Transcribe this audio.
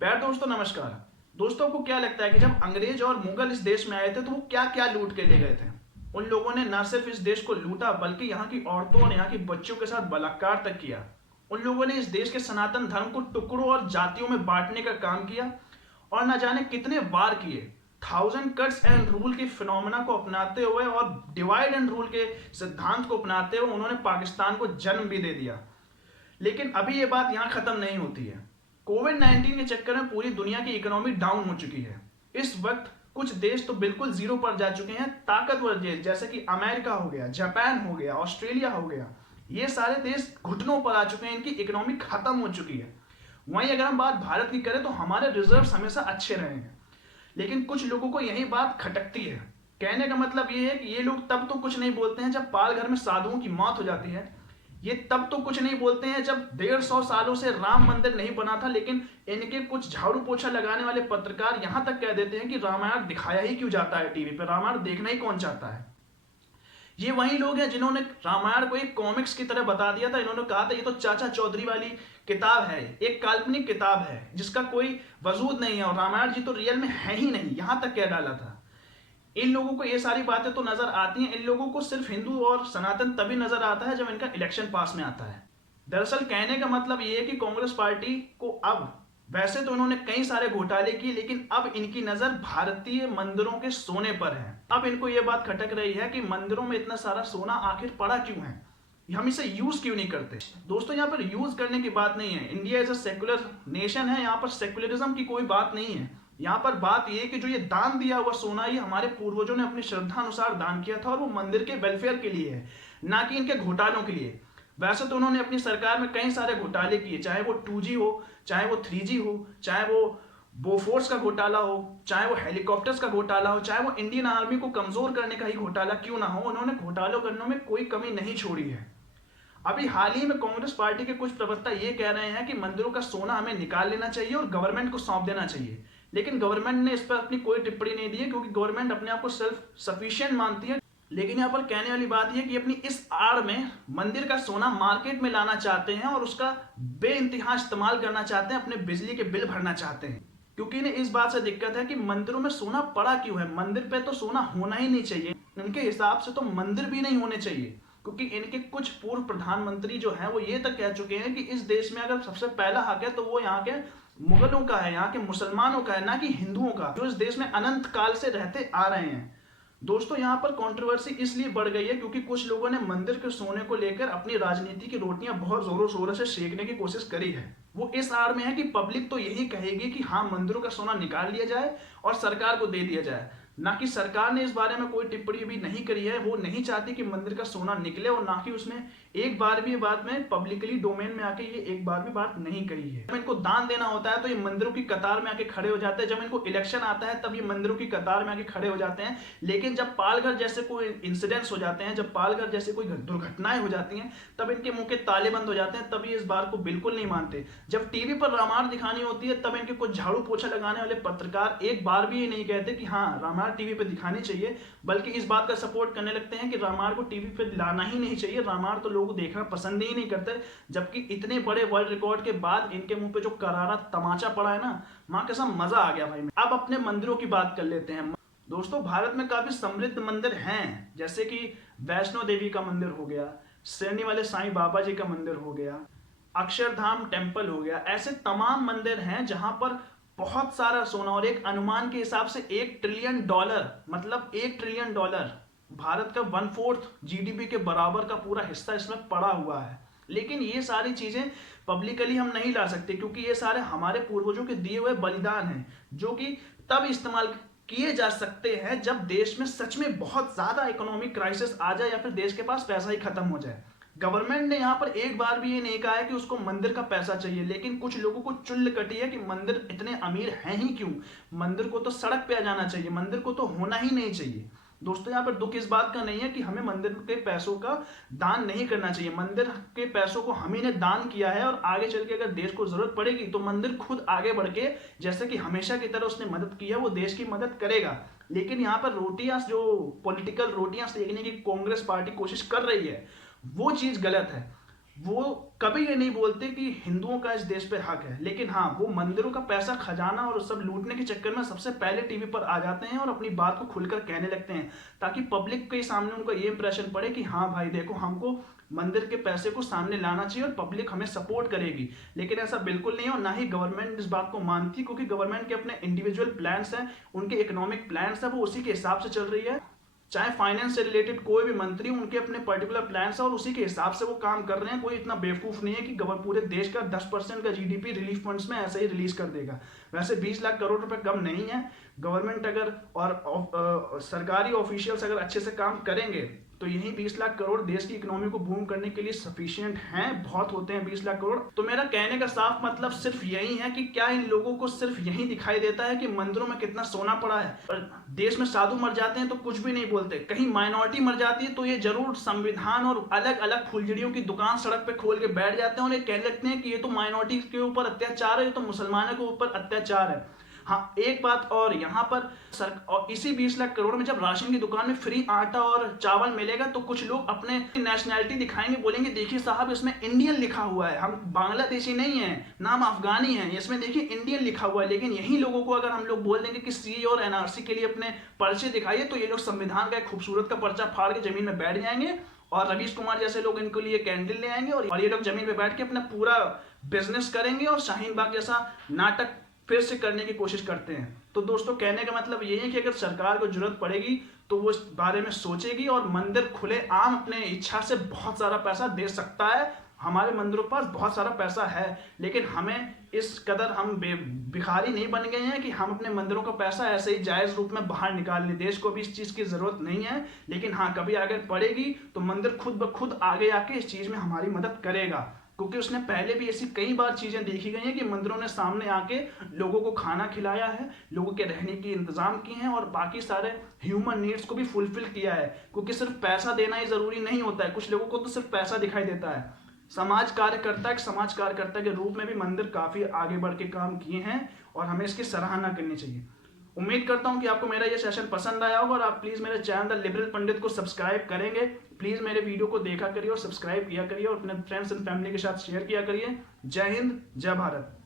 प्यार दोस्तों नमस्कार। दोस्तों को क्या लगता है कि जब अंग्रेज और मुगल इस देश में आए थे तो वो क्या क्या लूट के ले गए थे। उन लोगों ने न सिर्फ इस देश को लूटा बल्कि यहाँ की औरतों और यहाँ की बच्चियों के साथ बलात्कार तक किया। उन लोगों ने इस देश के सनातन धर्म को टुकड़ों और जातियों में बांटने का काम किया और न जाने कितने वार किए। थाउजेंड कट्स एंड रूल के फिनोमेना को अपनाते हुए और डिवाइड एंड रूल के सिद्धांत को अपनाते हुए उन्होंने पाकिस्तान को जन्म भी दे दिया। लेकिन अभी ये बात यहाँ खत्म नहीं होती है। कोविड-19 के चक्कर में पूरी दुनिया की इकोनॉमी डाउन हो चुकी है। इस वक्त कुछ देश तो बिल्कुल जीरो पर जा चुके हैं। ताकतवर देश जैसे कि अमेरिका हो गया, जापान हो गया, ऑस्ट्रेलिया हो गया, ये सारे देश घुटनों पर आ चुके हैं। इनकी इकोनॉमी खत्म हो चुकी है। वहीं अगर हम बात भारत की करें तो हमारे रिजर्व्स हमेशा अच्छे रहे हैं, लेकिन कुछ लोगों को यही बात खटकती है। कहने का मतलब ये है कि ये लोग तब तो कुछ नहीं बोलते हैं जब पाल घर में साधुओं की मौत हो जाती है। ये तब तो कुछ नहीं बोलते हैं जब 150 सालों से राम मंदिर नहीं बना था, लेकिन इनके कुछ झाड़ू पोछा लगाने वाले पत्रकार यहां तक कह देते हैं कि रामायण दिखाया ही क्यों जाता है टीवी पे, रामायण देखना ही कौन चाहता है। ये वही लोग हैं जिन्होंने रामायण को एक कॉमिक्स की तरह बता दिया था। इन्होंने कहा था ये तो चाचा चौधरी वाली किताब है, एक काल्पनिक किताब है जिसका कोई वजूद नहीं है और रामायण जी तो रियल में है ही नहीं, यहां तक कह डाला था। इन लोगों को ये सारी बातें तो नजर आती हैं। इन लोगों को सिर्फ हिंदू और सनातन तभी नजर आता है जब इनका इलेक्शन पास में आता है। दरअसल कहने का मतलब ये है कि कांग्रेस पार्टी को अब, वैसे तो इन्होंने कई सारे घोटाले किए, लेकिन अब इनकी नजर भारतीय मंदिरों के सोने पर है। अब इनको ये बात खटक रही है कि मंदिरों में इतना सारा सोना आखिर पड़ा क्यों है, हम इसे यूज क्यों नहीं करते। दोस्तों यहाँ पर यूज करने की बात नहीं है। India is a secular nation है, यहाँ पर सेकुलरिज्म की कोई बात नहीं है। यहाँ पर बात यह कि जो ये दान दिया हुआ सोना, ये हमारे पूर्वजों ने अपनी श्रद्धा अनुसार दान किया था और वो मंदिर के वेलफेयर के लिए है, ना कि इनके घोटालों के लिए। वैसे तो उन्होंने अपनी सरकार में कई सारे घोटाले किए, चाहे वो 2G हो, चाहे वो 3G हो, चाहे वो बोफोर्स का घोटाला हो, चाहे वो हेलीकॉप्टर्स का घोटाला हो, चाहे वो इंडियन आर्मी को कमजोर करने का ही घोटाला क्यों ना हो, उन्होंने घोटालों करने में कोई कमी नहीं छोड़ी है। अभी हाल ही में कांग्रेस पार्टी के कुछ प्रवक्ता ये कह रहे हैं कि मंदिरों का सोना हमें निकाल लेना चाहिए और गवर्नमेंट को सौंप देना चाहिए, लेकिन गवर्नमेंट ने इस पर अपनी कोई टिप्पणी नहीं दी है क्योंकि गवर्नमेंट अपने आप को सेल्फ सफिशिएंट मानती है। लेकिन यहाँ पर कहने वाली बात यह कि अपनी इस आड़ में मंदिर का सोना मार्केट में लाना चाहते हैं और उसका बेइंतहा इस्तेमाल करना चाहते हैं, अपने बिजली के बिल भरना चाहते हैं, क्योंकि इन्हें इस बात से दिक्कत है कि मंदिरों में सोना पड़ा क्यों है। मंदिर पे तो सोना होना ही नहीं चाहिए। इनके हिसाब से तो मंदिर भी नहीं होने चाहिए, क्योंकि इनके कुछ पूर्व प्रधानमंत्री जो हैं वो ये तक कह चुके हैं कि इस देश में अगर सबसे पहला हक है तो वो यहाँ के मुगलों का है, यहाँ के मुसलमानों का है, ना कि हिंदुओं का, जो इस देश में अनंत काल से रहते आ रहे हैं। दोस्तों यहाँ पर कंट्रोवर्सी इसलिए बढ़ गई है क्योंकि कुछ लोगों ने मंदिर के सोने को लेकर अपनी राजनीति की रोटियां बहुत जोरों शोरों से सेकने की कोशिश करी है। वो इस आड़ में है कि पब्लिक तो यही कहेगी कि हाँ, मंदिरों का सोना निकाल लिया जाए और सरकार को दे दिया जाए, ना कि सरकार ने इस बारे में कोई टिप्पणी भी नहीं करी है। वो नहीं चाहती कि मंदिर का सोना निकले और ना कि उसमें एक बार भी ये बात में पब्लिकली डोमेन में आके ये एक बार भी बात नहीं करी है। जब इनको दान देना होता है तो ये मंदिरों की कतार में आके खड़े हो जाते हैं, जब इनको इलेक्शन आता है तब ये मंदिरों की कतार में आके खड़े हो जाते हैं। लेकिन जब पालघर जैसे कोई इंसिडेंट्स हो जाते हैं, जब पालघर जैसे कोई दुर्घटनाएं हो जाती हैं, तब इनके मुंह के ताले बंद हो जाते हैं, तब ये इस बात को बिल्कुल नहीं मानते। जब टीवी पर रामायण दिखानी होती है तब इनके कुछ झाड़ू पोछा लगाने वाले पत्रकार एक बार भी ये नहीं कहते कि हाँ, रामायण टीवी पे दिखानी चाहिए, बल्कि इस बात का सपोर्ट करने लगते हैं कि रामायण को टीवी पे लाना ही नहीं चाहिए, रामायण तो लोग देखना पसंद ही नहीं करते। जबकि इतने बड़े वर्ल्ड रिकॉर्ड के बाद इनके मुंह पे जो करारा तमाचा पड़ा है ना, मां कसम मजा आ गया भाई। अब अपने मंदिरों की बात कर लेते हैं। दोस्तों भारत में काफी समृद्ध मंदिर हैं, जैसे कि वैष्णो देवी का मंदिर हो गया, सिरनी वाले साईं बाबा जी का मंदिर हो गया, अक्षरधाम टेम्पल हो गया। ऐसे तमाम मंदिर हैं जहां पर बहुत सारा सोना, और एक अनुमान के हिसाब से $1 ट्रिलियन, मतलब $1 ट्रिलियन भारत का 1/4 जीडीपी के बराबर का पूरा हिस्सा इसमें पड़ा हुआ है। लेकिन ये सारी चीजें पब्लिकली हम नहीं ला सकते क्योंकि ये सारे हमारे पूर्वजों के दिए हुए बलिदान हैं, जो कि तब इस्तेमाल किए जा सकते हैं जब देश में सच में बहुत ज्यादा इकोनॉमिक क्राइसिस आ जाए या फिर देश के पास पैसा ही खत्म हो जाए। गवर्नमेंट ने यहाँ पर एक बार भी ये नहीं कहा है कि उसको मंदिर का पैसा चाहिए, लेकिन कुछ लोगों को चुल्ल कटी है कि मंदिर इतने अमीर हैं ही क्यों, मंदिर को तो सड़क पे आ जाना चाहिए, मंदिर को तो होना ही नहीं चाहिए। दोस्तों यहाँ पर दुख इस बात का नहीं है कि हमें मंदिर के पैसों का दान नहीं करना चाहिए। मंदिर के पैसों को हम ही ने दान किया है और आगे चल के अगर देश को जरूरत पड़ेगी तो मंदिर खुद आगे बढ़ के, जैसे कि हमेशा की तरह उसने मदद की है, वो देश की मदद करेगा। लेकिन यहाँ पर रोटियां, जो पॉलिटिकल रोटियां सेकने की कांग्रेस पार्टी कोशिश कर रही है, वो चीज गलत है। वो कभी ये नहीं बोलते कि हिंदुओं का इस देश पे हक है, लेकिन हाँ वो मंदिरों का पैसा खजाना और सब लूटने के चक्कर में सबसे पहले टीवी पर आ जाते हैं और अपनी बात को खुलकर कहने लगते हैं, ताकि पब्लिक के सामने उनको ये इंप्रेशन पड़े कि हाँ भाई देखो हमको मंदिर के पैसे को सामने लाना चाहिए और पब्लिक हमें सपोर्ट करेगी। लेकिन ऐसा बिल्कुल नहीं है और ना ही गवर्नमेंट इस बात को मानती, क्योंकि गवर्नमेंट के अपने इंडिविजुअल प्लान्स हैं, उनके इकोनॉमिक प्लान्स हैं, वो उसी के हिसाब से चल रही है। चाहे फाइनेंस से रिलेटेड कोई भी मंत्री, उनके अपने पर्टिकुलर प्लान्स है और उसी के हिसाब से वो काम कर रहे हैं। कोई इतना बेवकूफ नहीं है कि पूरे देश का 10% का जीडीपी रिलीफ फंड्स में ऐसे ही रिलीज कर देगा। वैसे 20 लाख करोड़ रुपए कम नहीं है। गवर्नमेंट अगर और सरकारी ऑफिशियल्स अगर अच्छे से काम करेंगे तो यही 20 लाख करोड़ देश की इकोनॉमी को बूम करने के लिए सफिशिएंट हैं, बहुत होते हैं 20 लाख करोड़। तो मेरा कहने का साफ मतलब सिर्फ यही है कि क्या इन लोगों को सिर्फ यही दिखाई देता है कि मंदिरों में कितना सोना पड़ा है, और देश में साधु मर जाते हैं तो कुछ भी नहीं बोलते, कहीं माइनॉरिटी मर जाती है तो ये जरूर संविधान और अलग अलग फुलझड़ियों की दुकान सड़क पे खोल के बैठ जाते हैं और ये कहने लगते हैं कि ये तो माइनॉरिटी के ऊपर अत्याचार है, ये तो मुसलमानों के ऊपर अत्याचार है। हाँ एक बात और यहाँ पर और इसी 20 लाख करोड़ में जब राशन की दुकान में फ्री आटा और चावल मिलेगा तो कुछ लोग अपने नेशनैलिटी दिखाएंगे, बोलेंगे देखिए साहब इसमें इंडियन लिखा हुआ है, हम बांग्लादेशी नहीं है ना, हम अफगानी हैं, इसमें देखिए इंडियन लिखा हुआ है। लेकिन यही लोगों को अगर हम लोग बोल देंगे कि सी और एनआरसी के लिए अपने पर्चे दिखाइए तो ये लोग संविधान का एक खूबसूरत का पर्चा फाड़ के जमीन में बैठ जाएंगे और रवीश कुमार जैसे लोग इनके लिए कैंडल ले आएंगे और ये लोग जमीन पे बैठ के अपना पूरा बिजनेस करेंगे और शाहीन बाग जैसा नाटक फिर से करने की कोशिश करते हैं। तो दोस्तों कहने का मतलब ये है कि अगर सरकार को जरूरत पड़ेगी तो वो इस बारे में सोचेगी और मंदिर खुले आम अपने इच्छा से बहुत सारा पैसा दे सकता है। हमारे मंदिरों के पास बहुत सारा पैसा है, लेकिन हमें इस कदर हम भिखारी नहीं बन गए हैं कि हम अपने मंदिरों का पैसा ऐसे ही जायज रूप में बाहर निकाल लें। देश को भी इस चीज की जरूरत नहीं है, लेकिन हाँ कभी अगर पड़ेगी तो मंदिर खुद ब खुद आगे आके इस चीज में हमारी मदद करेगा, क्योंकि उसने पहले भी ऐसी कई बार चीजें देखी गई हैं कि मंदिरों ने सामने आके लोगों को खाना खिलाया है, लोगों के रहने की इंतजाम किए हैं और बाकी सारे ह्यूमन नीड्स को भी फुलफिल किया है। क्योंकि सिर्फ पैसा देना ही जरूरी नहीं होता है, कुछ लोगों को तो सिर्फ पैसा दिखाई देता है। समाज कार्यकर्ता के रूप में भी मंदिर काफी आगे बढ़ के काम किए हैं और हमें इसकी सराहना करनी चाहिए। उम्मीद करता हूं कि आपको मेरा ये सेशन पसंद आया होगा और आप प्लीज मेरे चैनल द लिबरल पंडित को सब्सक्राइब करेंगे। प्लीज मेरे वीडियो को देखा करिए और सब्सक्राइब किया करिए और अपने फ्रेंड्स एंड फैमिली के साथ शेयर किया करिए। जय हिंद, जय भारत।